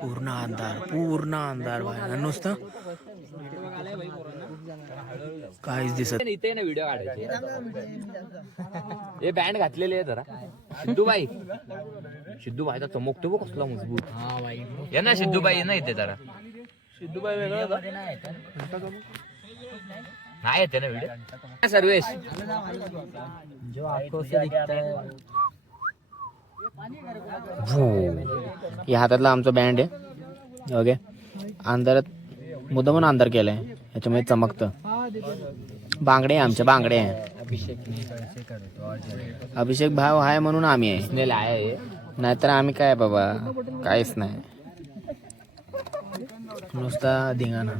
पूर्ण अंधार बाहेर नुसतं काहीच दिसत इथे ना व्हिडिओ काढायचे. हे बँड घातलेले आहे जरा. सिद्धूबाई तर चमकतो बघ कसला मजबूत. या ना सिद्धूबाई ना इथे जरा. सिद्धूबाई वेगळा नाही येते ना व्हिडिओ. सर्वेश या हातातला आमचा बँड आहे. ओके अंधारात मुद्दामून अंधार केलाय याच्यामध्ये चमकतं. बांगडे आमचे बांगडे आहे. अभिषेक भाव आहे म्हणून आम्ही आहे. स्नेल आहे नाहीतर आम्ही काय बाबा काहीच नाही नुसता धिंगाणा.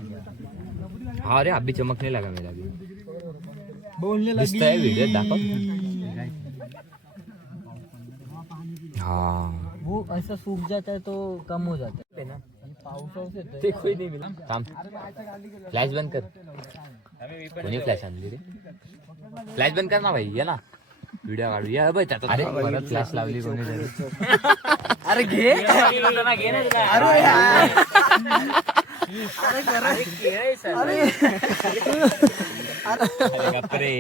हा रे अभी चमकने लगा मेरा भी. दिसतंय व्हिडिओ दाखव. हाँ वो ऐसा सूख जाता है तो कम हो जाता है ना. ते कोई नहीं मिला. थांब फ्लॅश बंद कर. कोणी फ्लॅश आणली रे. फ्लॅश बंद कर ना भाई. ये ना व्हिडिओ काढू. या बाई त्याचा. अरे परत फ्लॅश लावली कोणी तरी. अरे घे बापरे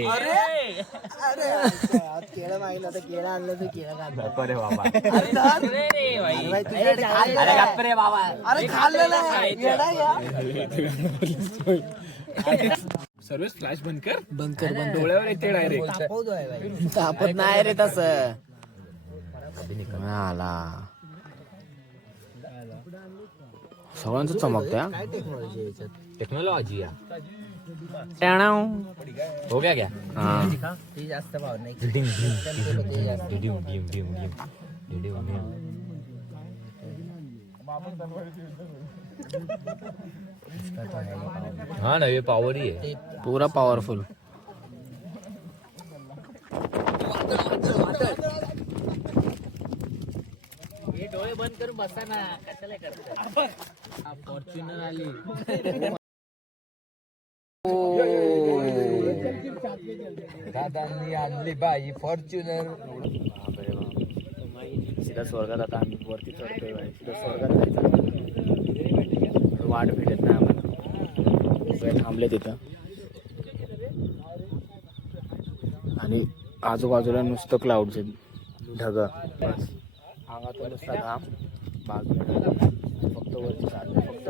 केळं मागितलं तर केळं आणलं तर केळं बापरे बाबा. अरे बापरे बाबा. अरे खाल्लेलं सर्विस फ्लॅश बंद कर. बंद कर डोळ्यावर येते डायरेक्ट. तापत नाही रे तसं. आला सगळ्यांचं चमकतं. काय टेक्नॉलॉजी याच्यात. टेक्नॉलॉजी या टाणाव. हो गया क्या. हाँ ती जास्त भाव नाही. हाँ ना ये पावर ही है. पूरा पावरफुल. डोळे बंद करून बसा ना. कशाला करता. फॉर्च्युनर आली. दादांनी आणली बाई फॉर्च्युनर. सीधा स्वर्गात आता आम्ही वरती चढतोय बाई. सीधा स्वर्गात जायचं. वाट भेटत नाही आम्हाला. थांबले तिथं आणि आजूबाजूला नुसतं क्लाउडचे ढग. अंगातून नुसता घाम. बाजूला फक्त वरती चाललं. फक्त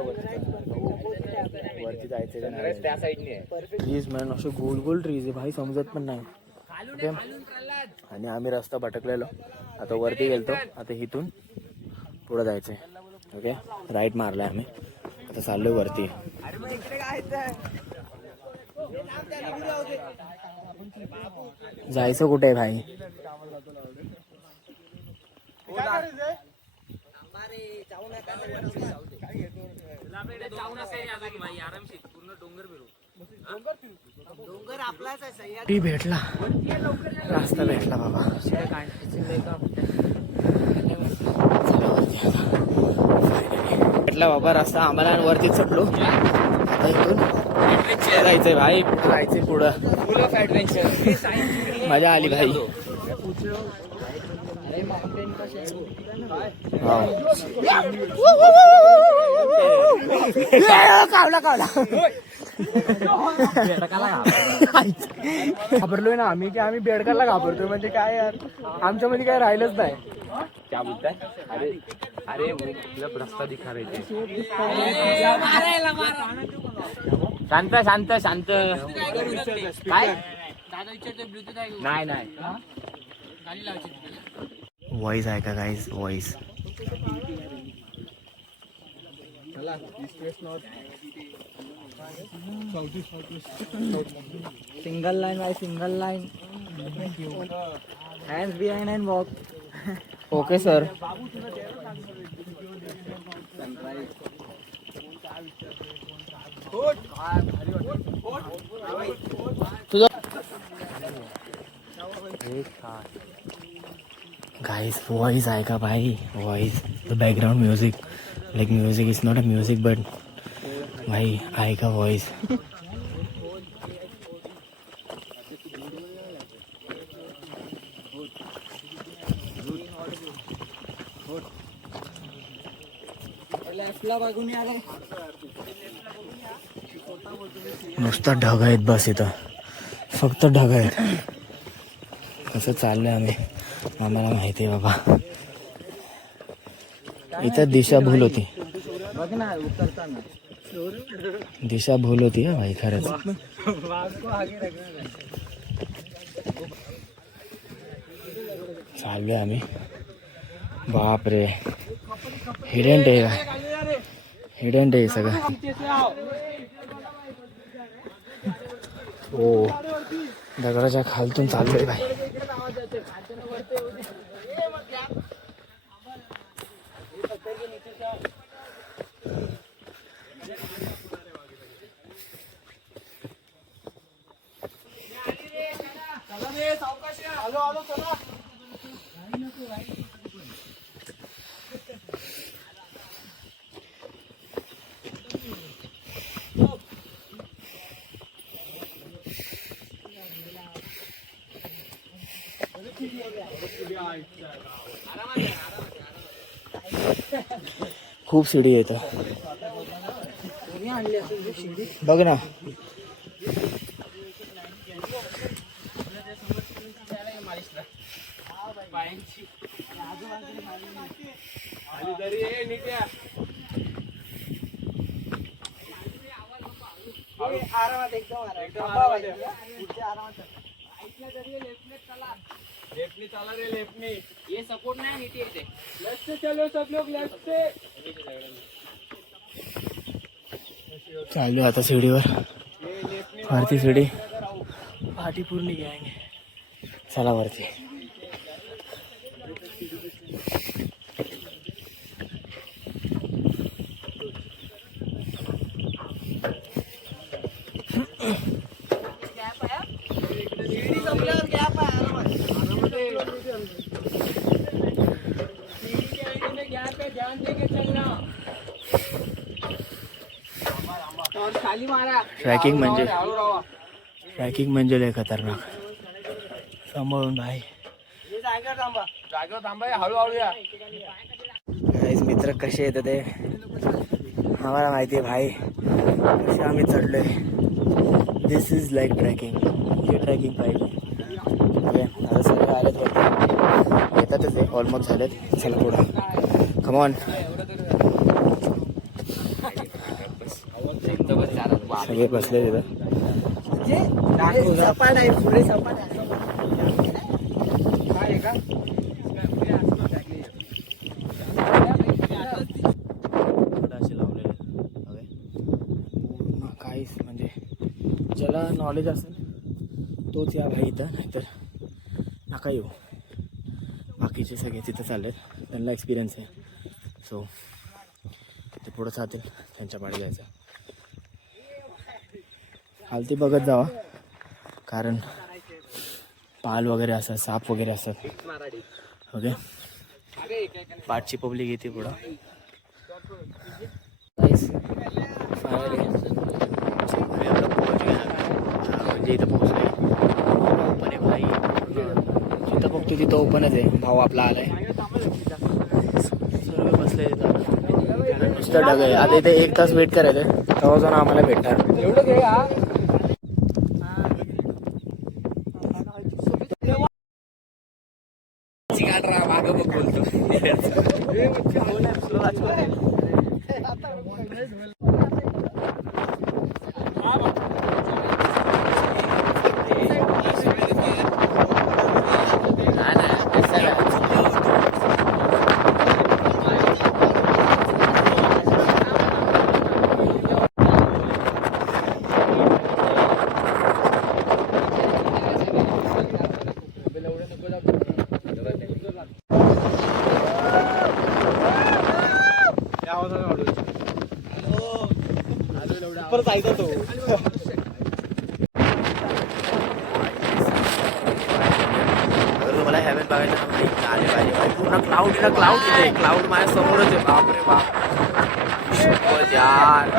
वरती जायचं. त्या साईडने आहे. ट्रीज मॅन असे गोल गोल ट्रीज आहे भाई. समजत पण नाही. ओके आणि आम्ही रस्ता भटकलेलो. आता वरती गेलतो. आता इथून पुढं जायचंय. ओके राईट मारलाय आम्ही. आता चाललोय वरती. जायचं कुठे भाई. टी भेटला. रास्ता भेटला बाबा. भेटला बाबा रस्ता आम्हाला. वरती चढलो. आता इथून जायचंय भाई. पुढे जायचंय. पुढं मजा आली भाई. घाबरलोय ना आम्ही की आम्ही बेडकाला घाबरतोय. म्हणजे काय यार आमच्या मध्ये काय राहिलंच नाही. क्या बोलताय. अरे अरे वो मतलब रास्ता दिखा रहे थे. शांत शांत शांत. काय नाही नाही. व्हॉइस आहे का guys. Voice single line by single line. Hands behind and walk. Okay sir. तुझं गाइस वॉइस आहे का भाई. Voice the background music. Like music is not a music but भाई आहे का वॉइस. नुसता ढग आहेत बस इथं, फक्त ढग आहेत. कसं चाललंय आम्ही आम्हाला माहिती आहे बाबा. इथं दिशाभूल होती, दिशाभूल होती हा भाई खरंच. चाललोय आम्ही. बापरे, हिडन डे आहे, हिडन डे सगळं. हो, दगडाच्या खालतून चाललोय भाई. खूप शिडी येत बघ ना. ये सपोर्ट नाही नीट येते. चालू आता शिडीवर, वरती शिडी पाठी पूर्ण गँग. चला वरती. ट्रॅकिंग म्हणजे लय खतरनाक. सांभाळून भाई. गाईस मित्र कसे येतात ते आम्हाला माहिती आहे भाई. कसे आम्ही चढलोय. दिस इज लाईक ट्रॅकिंग. हे ट्रॅकिंग पाहिजे. ओके, आता सगळे आलेत वरती, येतातच आहे, ऑलमोस्ट झालेत. चला पुढं, कमॉन. सगळे बसले तिथं. सपाट आहे, पुढे सपाट आहे. काहीच म्हणजे ज्याला नॉलेज असेल तोच या भाई इथं, नाहीतर नका येऊ. बाकीचे सगळे तिथं चाललेत, त्यांना एक्सपिरियन्स आहे. सो ते पुढं जातील, त्यांच्या पाठी जायचं. खालती बघत जावा, कारण पाल वगैरे असतात, साप वगैरे असतात. ओके, पाठची पब्लिक येते पुढं. म्हणजे इथं पोहोचले. ओपन आहे भाई, जिथं बघतो तिथं ओपनच आहे. भाऊ आपला आलाय, सर्व बसले तिथं. नुसतं ढग आहे. आता इथे 1 तास वेट करायचं, तेव्हा जाऊन आम्हाला भेटणार. जायचा तो. मला हेवन बघायचं ना भाई, आले पाहिजे. पूर्ण क्लाउड इथे, क्लाउड माझ्या समोरच आहे. बापरे बाप यार.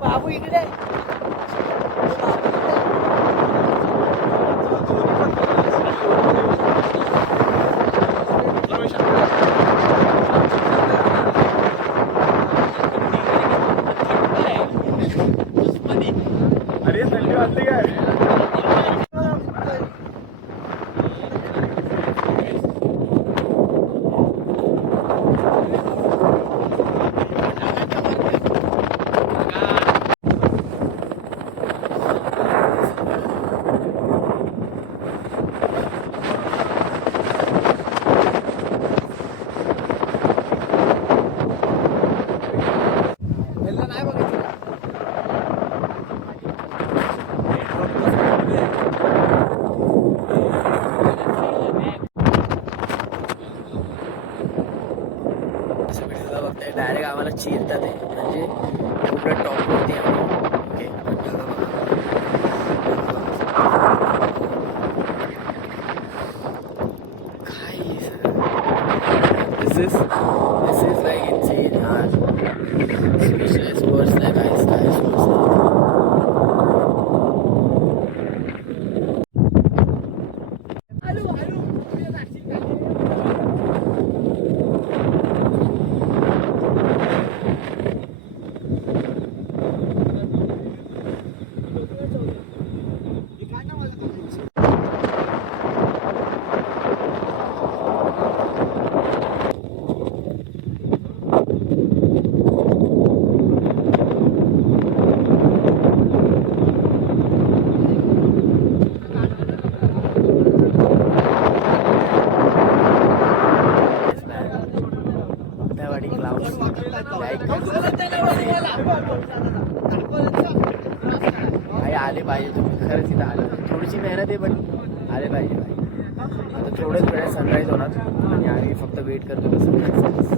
बाबू इकडे अरे थंडी वाजली काय? डायरेक्ट आम्हाला चिरतात आहे म्हणजे एवढं टॉपवरती आहे. ओके काय दिस इज लाईक इन्सेन यार. स्पेशल स्पोर्ट्स नाही काय स्पोर्ट्स भाई आले पाहिजे तुम्ही खरंच इथं आले थोडीशी मेहनत आहे पण आले पाहिजे भाई. आता थोड्याच वेळात सनराईज होणार आणि आम्ही फक्त वेट करतो का sunrise.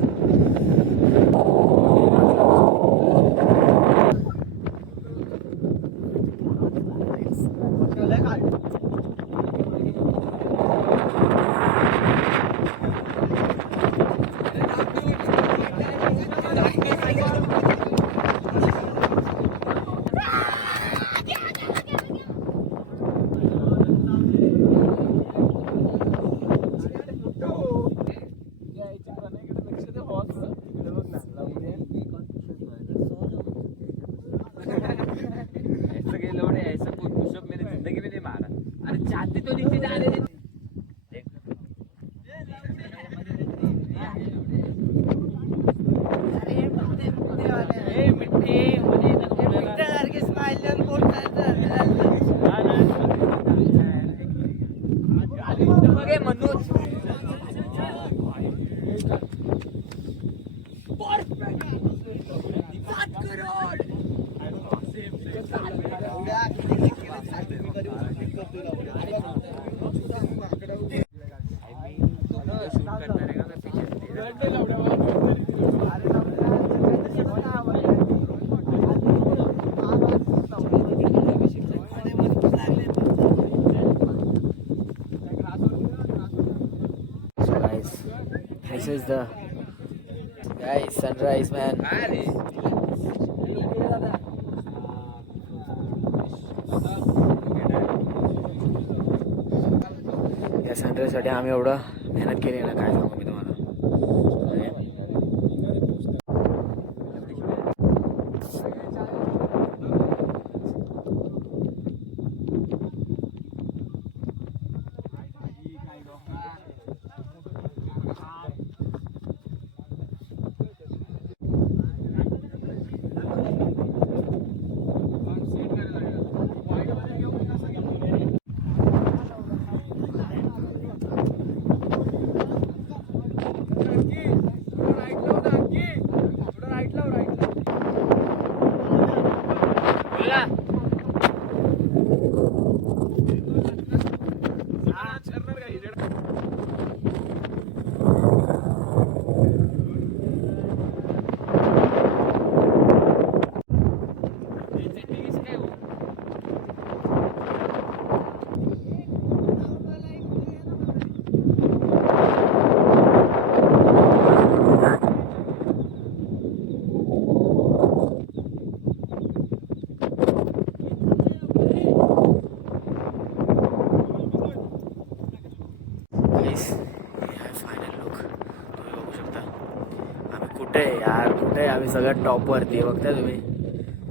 This is the guys sunrise man. या सनराईज साठी आम्ही एवढं मेहनत केली ना काय सांगू मी तुम्हाला. कुठे आम्ही सगळ्यात टॉप वरती आहे बघताय तुम्ही,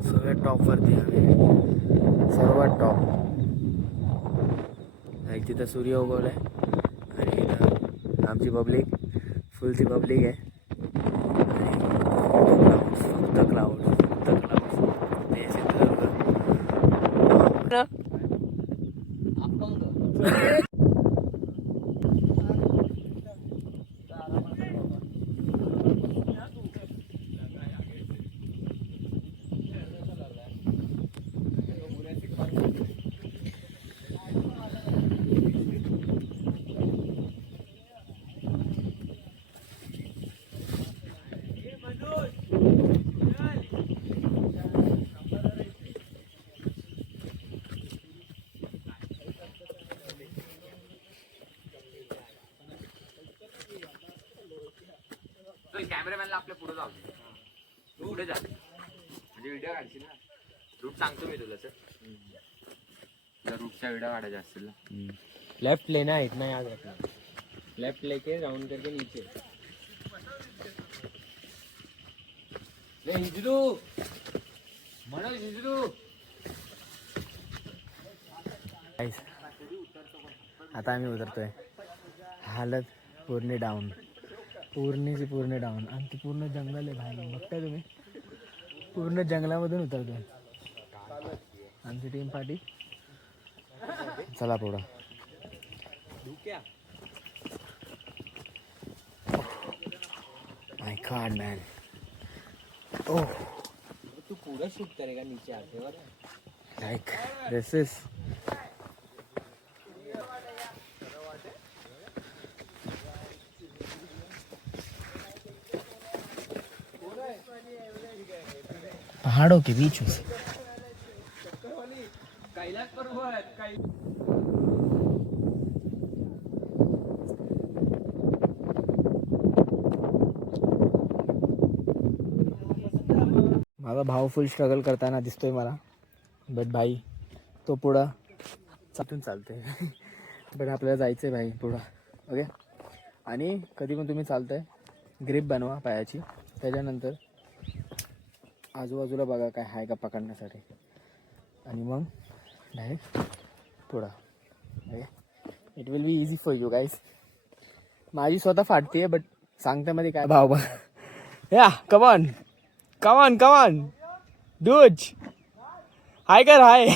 सगळ्यात टॉप वरती आम्ही, सर्वात टॉप. तिथं सूर्य उगवलाय आणि इथं आमची पब्लिक, फुलची पब्लिक आहे. फक्त क्लाउड, फक्त क्लाउड. ते सिंधुदुर्ग. कॅमेरामॅनला आपल्या पुढे जाऊ दे. तू पुढे जा म्हणजे व्हिडिओ काढशील ना. रूट सांगतो मी तुला सर, जर रूटचा व्हिडिओ काढायचा असतील ना. लेफ्ट लेना है, इतना याद रखना. लेफ्ट लेके राउंड करके नीचे. हिजरू मनोज, हिजरू. आता आम्ही उतरतोय. हालत पूर्ण डाऊन, पूर्णची पूर्ण डाऊन. आणि ती पूर्ण जंगल आहे बाहेर बघताय तुम्ही, पूर्ण जंगलामधून उतरतोय आमची टीम पार्टी. चला पुढं. माय गॉड मॅन. ओह, तू पूरा शूट करेगा नीचे आके और लाइक दिस इज पहाड़ों के बीच में से. कैलाश पर्वत. माझा भाऊ फुल स्ट्रगल करताना दिसतोय मला. बट भाई तो पुढं चालून चालतोय. बट आपल्याला जायचं आहे भाई पुढं. ओके. आणि कधी पण तुम्ही चालताय ग्रिप बनवा पायाची, त्याच्यानंतर आजूबाजूला बघा काय आहे का पकडण्यासाठी, आणि मग डायरेक्ट पुढं. Okay. It will be easy for you guys. माझी स्वतः फाटते आहे बट सांगते मध्ये काय भाव बघ. या कमॉन कमॉन कमॉन डूज, हाय कर हाय.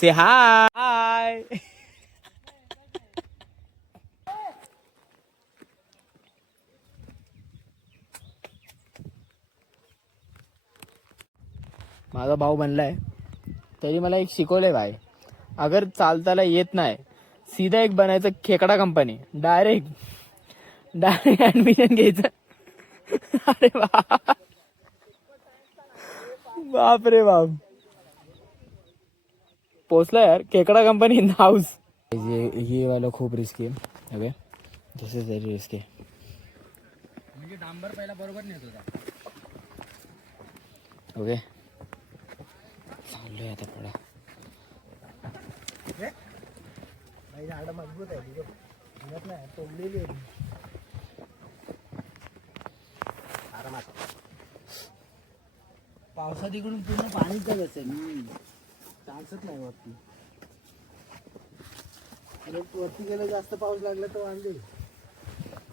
से हाय. माझा भाऊ बनलाय तरी मला एक शिकवलंय भाई, अगर चालताला येत नाही सीधा एक बनायचं खेकडा कंपनी, डायरेक्ट ऍडमिशन घ्यायचं. अरे बाप रे बाप, पोचला यार खेकडा कंपनी इन हाऊस. ये वाला खूप रिस्की आहे. Okay, this is very risky. म्हणजे डांबर पहिला बरोबर नेत होता. ओके, चाललोय आता पुढे. झाडं मजबूत आहे, तोडलेली आहे. पावसात इकडून पूर्ण पाणीच जात असेल. चान्सच नाही वरती. वरती गेलं जास्त पाऊस लागला तर वांदे.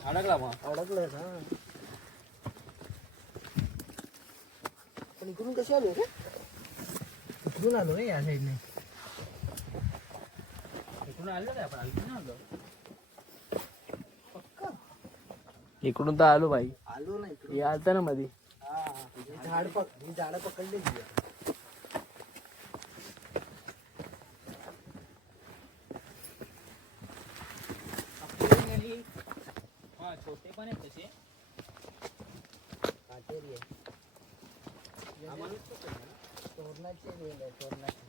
अडकला मग अडकलाय ना. पण इकडून कशी आलो रे? इकडून आलो रे या साईडने. इकडून आलो रे आपण. इकडून आलो पक्का. इकडून तर आलो भाई. आलो ना इकडून. हे आलतं ना मध्ये. ही झाडं पकडली. हा छोटे पण आहेत तसे. काटेरी आहे. तोरणाचे वेल आहे, तोरणाचे.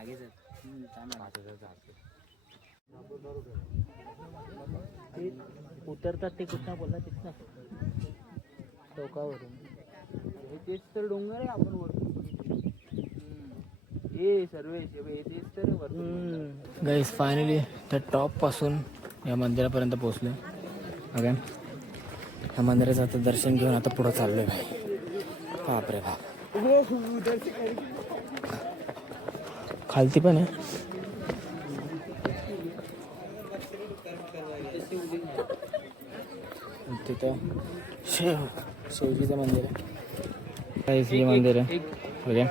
मागे ते उतरतात ते कुठं बोलला तिथनं टोकावरून तेच तर डोंगर आहे आपण वरती हे सर्वेश तेच तर वरती. गाईस फायनली त्या टॉप पासून या मंदिरापर्यंत पोहोचलोय. ओके या मंदिराचं आता दर्शन घेऊन आता पुढं चाललोय भाई. बाप रे बाप खालती पण आहे. तिथं शिवजीचं मंदिर आहे. काहीच हे मंदिर आहे ओके.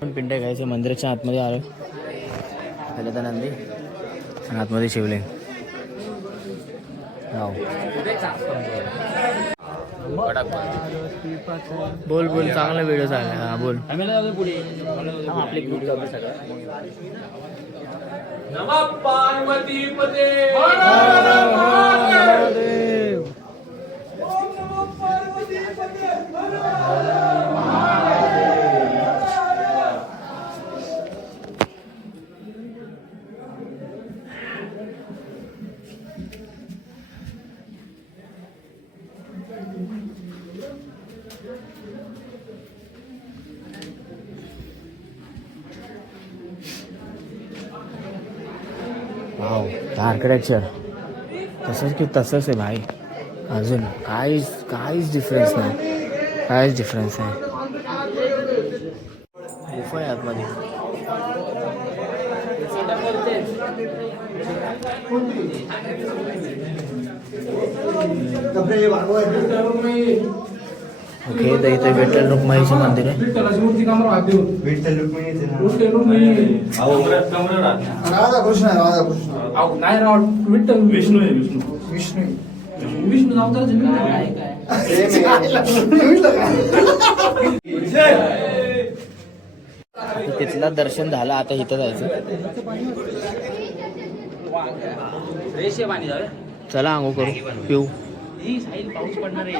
पण पिंड घ्यायचं मंदिराच्या आतमध्ये आलो. पहिलं तर नंदी आणि आतमध्ये शिवलिंग. हो बोल बोल चांगला व्हिडिओ झाला. हा बोल. आपले ग्रुप जाऊ सगळं. वाव आर्किटेक्चर तसंच की तसंच आहे भाई. अजून काहीच डिफरन्स नाही. काहीच डिफरन्स नाही. गुफा आहे आतमध्ये. ओके तर इथे विठ्ठल रुक्माईचं मंदिर आहे. तिथलं दर्शन झालं. आता इथं जायचं. चला आंघोळ करू पिऊ. पाऊस पडणार आहे.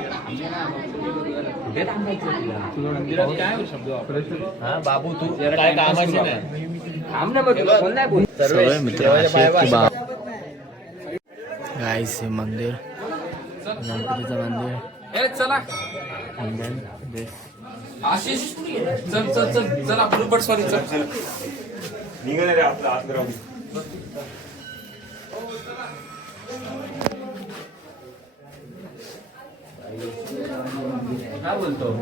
बाबू तू काय कामाची नाही. सगळे मित्र असे आहेत की बा. गाईस हे मंदिर गणपतीचं मंदिर. चला And then this. आशिष चल चल चल चल आपण पण सॉरी चल निघाले रे आपला आत राहून. काय बोलतो.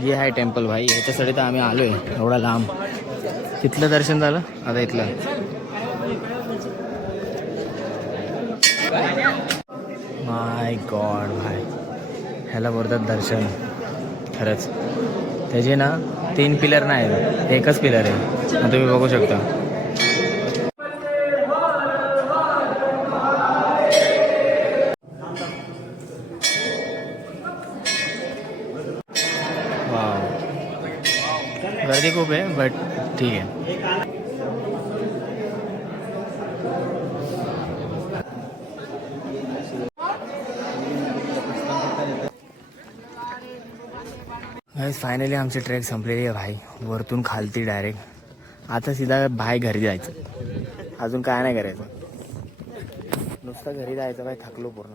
हे आहे टेम्पल भाई. याच्यासाठी तर आम्ही आलोय एवढा लांब. तिथलं दर्शन झालं. आता इथलं माय गॉड भाई. ह्याला बोलतात दर्शन. खरंच त्याचे ना 3 पिलर नाही एकच पिलर आहे. तुम्ही बघू शकता. वाव गर्दी खूप आहे बट ठीक आहे. फायनली आमची ट्रेक संपलेली आहे भाई. वरतून खालती डायरेक्ट. आता सीधा भाई घरी जायचं. अजून काय नाही करायचं. नुसतं घरी जायचं भाई. थकलो पूर्ण.